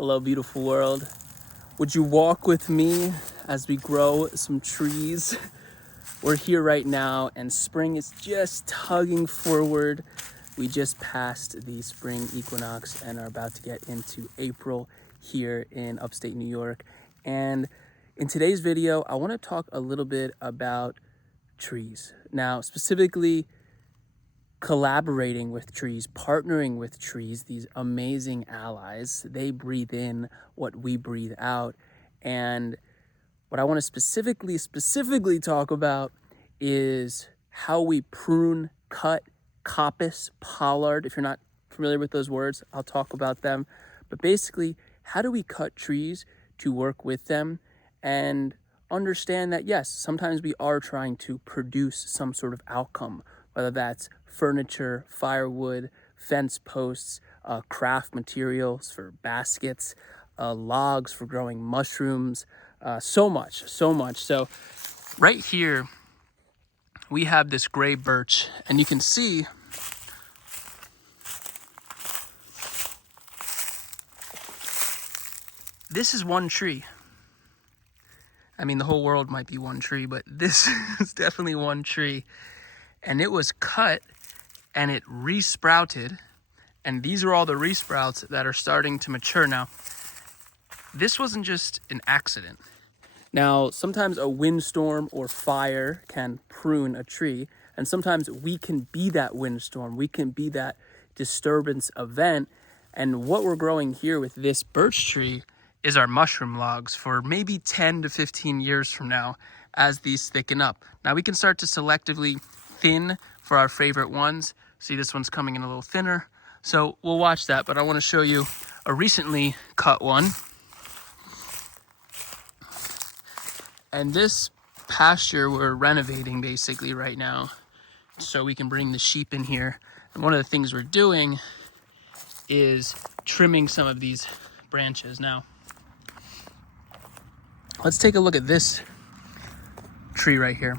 Hello, beautiful world. Would you walk with me as we grow some trees? We're here right now and spring is just tugging forward. We just passed the spring equinox and are about to get into April here in upstate New York. And in today's video, I want to talk a little bit about trees. Now, specifically collaborating with trees, partnering with trees, these amazing allies. They breathe in what we breathe out. And what I want to specifically talk about is how we prune, cut, coppice, pollard. If you're not familiar with those words, I'll talk about them. But basically, how do we cut trees to work with them and understand that, yes, sometimes we are trying to produce some sort of outcome, whether that's furniture, firewood, fence posts, craft materials for baskets, logs for growing mushrooms, so much. So right here, we have this gray birch, and you can see this is one tree. I mean, the whole world might be one tree, but this is definitely one tree. And it was cut and it resprouted. And these are all the resprouts that are starting to mature now. This wasn't just an accident. Now, sometimes a windstorm or fire can prune a tree. And sometimes we can be that windstorm. We can be that disturbance event. And what we're growing here with this birch tree is our mushroom logs for maybe 10 to 15 years from now as these thicken up. Now we can start to selectively thin for our favorite ones. See, this one's coming in a little thinner. So we'll watch that, but I want to show you a recently cut one. And this pasture we're renovating basically right now so we can bring the sheep in here. And one of the things we're doing is trimming some of these branches. Now, let's take a look at this tree right here.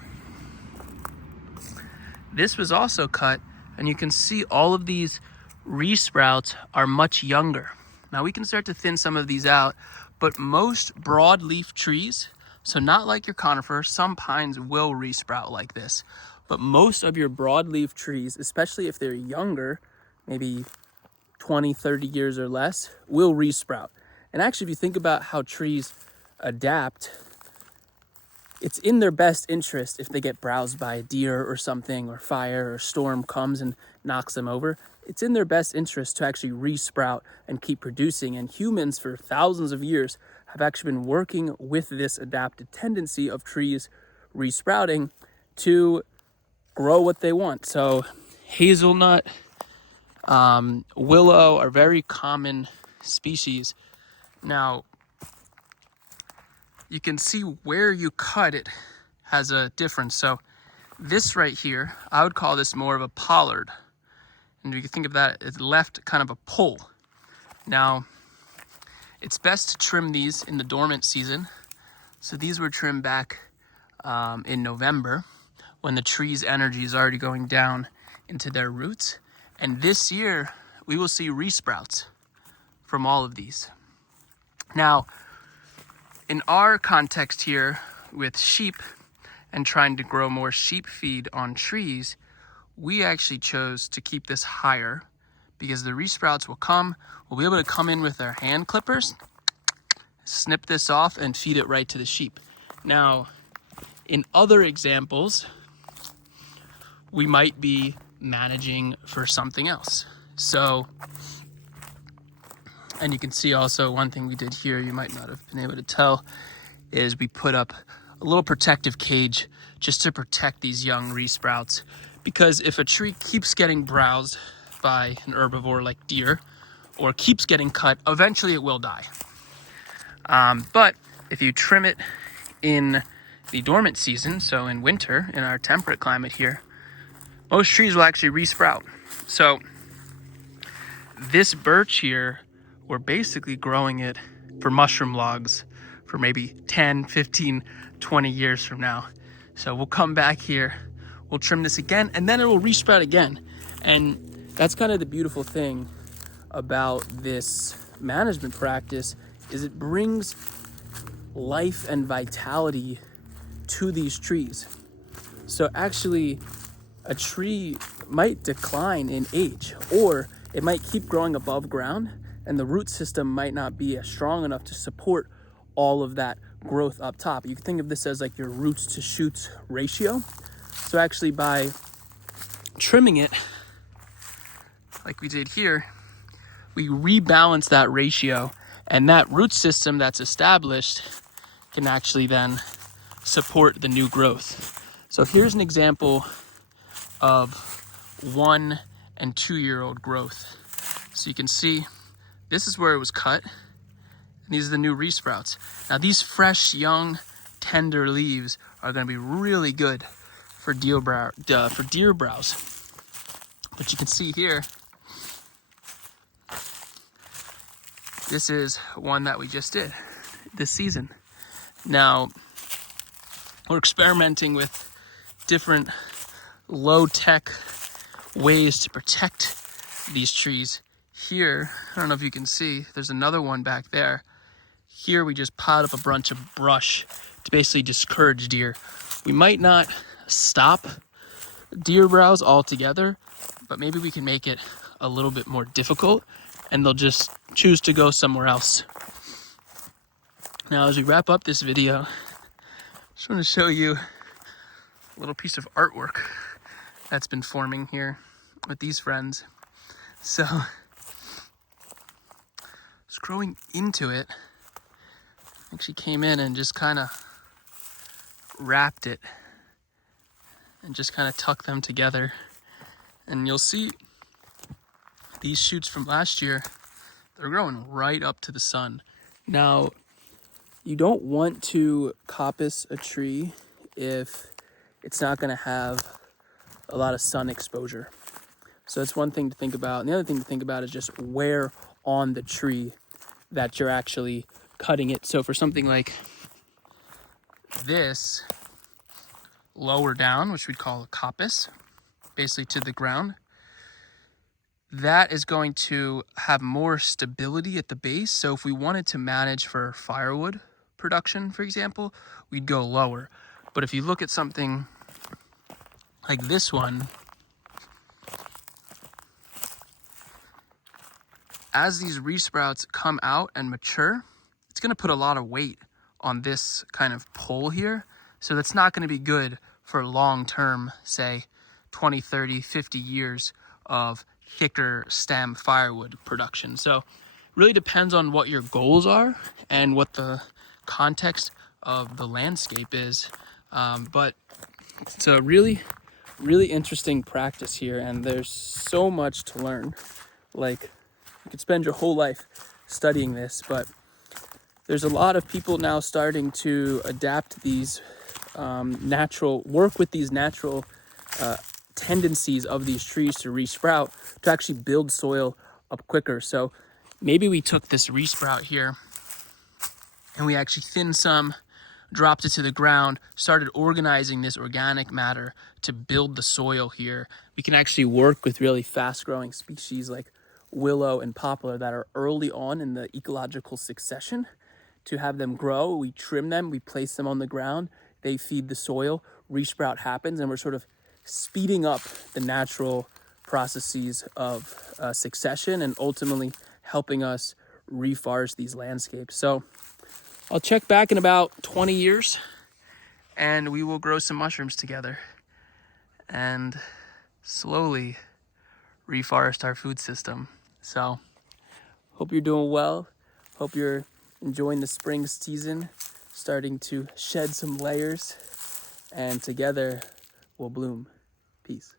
This was also cut, and you can see all of these resprouts are much younger. Now we can start to thin some of these out, but most broadleaf trees, so not like your conifer, some pines will resprout like this, but most of your broadleaf trees, especially if they're younger, maybe 20, 30 years or less, will resprout. And actually, if you think about how trees adapt, it's in their best interest if they get browsed by a deer or something, or fire or storm comes and knocks them over. It's in their best interest to actually resprout and keep producing. And humans for thousands of years have actually been working with this adapted tendency of trees resprouting to grow what they want. So hazelnut, willow are very common species. Now, you can see where you cut it has a difference. So this right here, I would call this more of a pollard. And if you think of that, it's left kind of a pole. Now, it's best to trim these in the dormant season. So these were trimmed back in November when the tree's energy is already going down into their roots. And this year, we will see resprouts from all of these. Now, in our context here with sheep and trying to grow more sheep feed on trees, we actually chose to keep this higher because the resprouts will come. We'll be able to come in with our hand clippers, snip this off and feed it right to the sheep. Now, in other examples, we might be managing for something else. So, and you can see also one thing we did here, you might not have been able to tell, is we put up a little protective cage just to protect these young resprouts. Because if a tree keeps getting browsed by an herbivore like deer, or keeps getting cut, eventually it will die. But if you trim it in the dormant season, so in winter, in our temperate climate here, most trees will actually resprout. So this birch here, we're basically growing it for mushroom logs for maybe 10, 15, 20 years from now. So we'll come back here, we'll trim this again, and then it will resprout again. And that's kind of the beautiful thing about this management practice is it brings life and vitality to these trees. So actually, a tree might decline in age, or it might keep growing above ground, and the root system might not be as strong enough to support all of that growth up top. You can think of this as like your roots to shoots ratio. So actually, by trimming it like we did here, we rebalance that ratio, and that root system that's established can actually then support the new growth. So here's an example of 1 and 2 year old growth. So you can see this is where it was cut, and these are the new resprouts. Now these fresh, young, tender leaves are going to be really good for deer browse. But you can see here, this is one that we just did this season. Now, we're experimenting with different low-tech ways to protect these trees. Here, I don't know if you can see, there's another one back there. Here we just piled up a bunch of brush to basically discourage deer. We might not stop deer browse altogether, but maybe we can make it a little bit more difficult, and they'll just choose to go somewhere else. Now, as we wrap up this video, I just want to show you a little piece of artwork that's been forming here with these friends. So, just growing into it, actually came in and just kind of wrapped it and just kind of tucked them together. And you'll see these shoots from last year, they're growing right up to the sun. Now, you don't want to coppice a tree if it's not going to have a lot of sun exposure. So that's one thing to think about. And the other thing to think about is just where on the tree that you're actually cutting it. So for something like this, lower down, which we'd call a coppice, basically to the ground, that is going to have more stability at the base. So if we wanted to manage for firewood production, for example, we'd go lower. But if you look at something like this one, as these resprouts come out and mature, it's going to put a lot of weight on this kind of pole here. So that's not going to be good for long-term, say 20, 30, 50 years of thicker stem firewood production. So it really depends on what your goals are and what the context of the landscape is. But it's a really interesting practice here, and there's so much to learn. Like, you could spend your whole life studying this, but there's a lot of people now starting to adapt these work with these natural tendencies of these trees to resprout, to actually build soil up quicker. So maybe we took this resprout here and we actually thinned some, dropped it to the ground, started organizing this organic matter to build the soil here. We can actually work with really fast growing species like willow and poplar that are early on in the ecological succession to have them grow. We trim them, we place them on the ground, they feed the soil, resprout happens, and we're sort of speeding up the natural processes of succession and ultimately helping us reforest these landscapes. So I'll check back in about 20 years and we will grow some mushrooms together and slowly reforest our food system. So hope you're doing well. Hope you're enjoying the spring season, starting to shed some layers, and together we'll bloom. Peace.